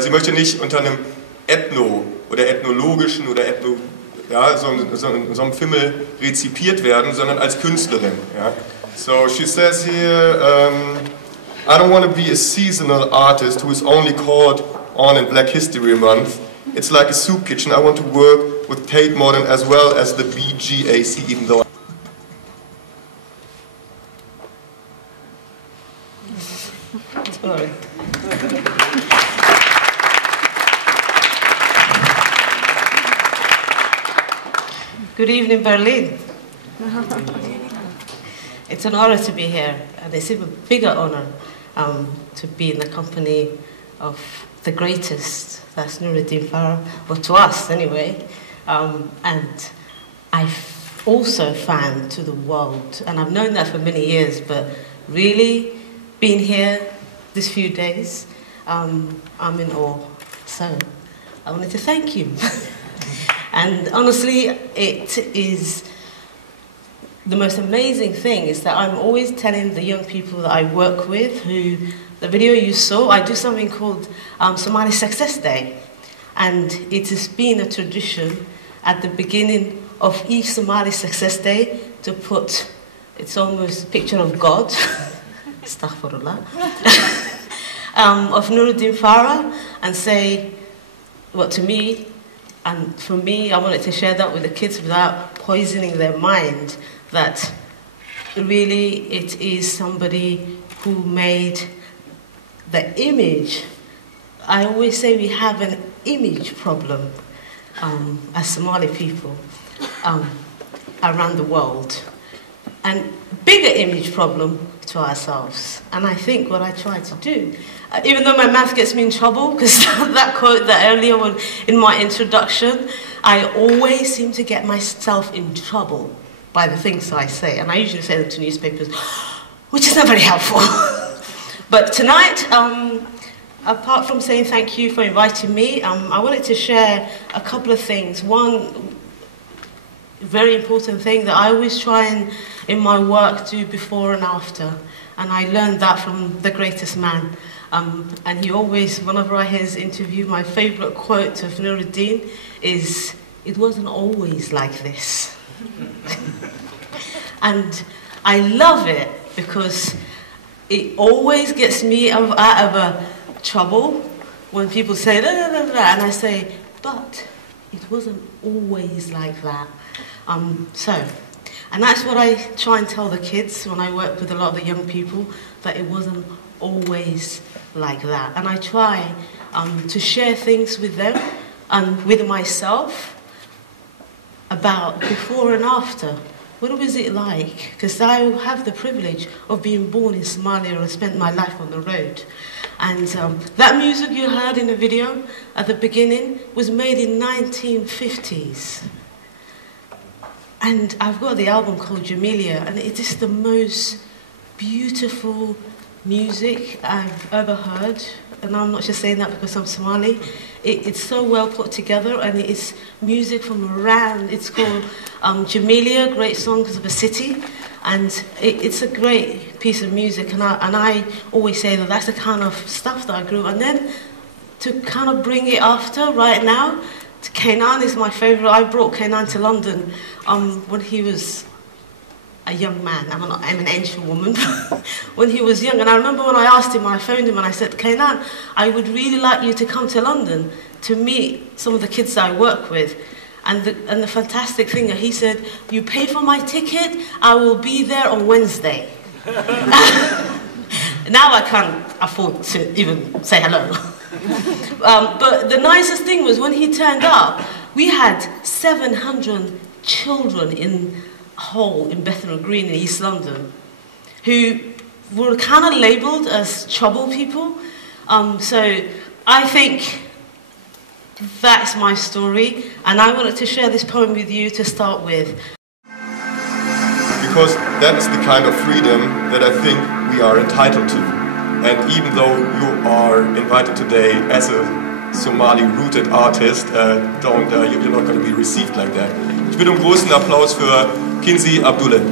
sie möchte nicht unter einem Ethno- oder ethnologischen oder so einem Fimmel rezipiert werden, sondern als Künstlerin. Ja. So she says here, I don't want to be a seasonal artist who is only called on in Black History Month. It's like a soup kitchen. I want to work with Tate Modern as well as the BGAC, even though Sorry. Good evening, Berlin. It's an honor to be here, and it's even bigger honor to be in the company of the greatest, that's Nuruddin Farah, or to us anyway. And I've also found to the world, and I've known that for many years, but really being here this few days, I'm in awe. So I wanted to thank you. And honestly, it is the most amazing thing is that I'm always telling the young people that I work with, who the video you saw, I do something called Somali Success Day. And it has been a tradition at the beginning of each Somali Success Day to put, it's almost a picture of God, astaghfirullah, of Nuruddin Farah, and say, well, to me, and for me, I wanted to share that with the kids without poisoning their mind, that really it is somebody who made the image. I always say we have an image problem as Somali people around the world, and bigger image problem to ourselves. And I think what I try to do, even though my mouth gets me in trouble, because that quote that earlier one in my introduction, I always seem to get myself in trouble by the things I say, and I usually say them to newspapers, which is not very helpful. But tonight, apart from saying thank you for inviting me, I wanted to share a couple of things. One very important thing that I always try and, in my work, do before and after, and I learned that from the greatest man. And he always, whenever I hear his interview, my favorite quote of Nuruddin is, "It wasn't always like this." And I love it because it always gets me out of trouble when people say, da, da, da, da, and I say, but it wasn't always like that. And that's what I try and tell the kids when I work with a lot of the young people, that it wasn't always like that. And I try to share things with them and with myself about before and after. What was it like? Because I have the privilege of being born in Somalia and spent my life on the road. And that music you heard in the video at the beginning was made in 1950s. And I've got the album called Jamelia, and it is the most beautiful music I've ever heard. And I'm not just saying that because I'm Somali. It's so well put together, and it's music from around. It's called Jamelia, Great Songs of a City. And it's a great piece of music, and I always say that that's the kind of stuff that I grew. And then to kind of bring it after, right now, Kenan is my favorite. I brought Kenan to London when he was a young man. I'm an ancient woman. When he was young, and I remember when I asked him, when I phoned him and I said, Kenan, I would really like you to come to London to meet some of the kids that I work with. And the fantastic thing, he said, you pay for my ticket, I will be there on Wednesday. Now I can't afford to even say hello. But the nicest thing was when he turned up, we had 700 children in Hall in Bethnal Green in East London who were kind of labelled as trouble people. So I think that's my story, and I wanted to share this poem with you to start with. Because that's the kind of freedom that I think we are entitled to. And even though you are invited today as a Somali-rooted artist, you're not going to be received like that. Ich bitte um großen Applaus für KINSI ABDULLEH.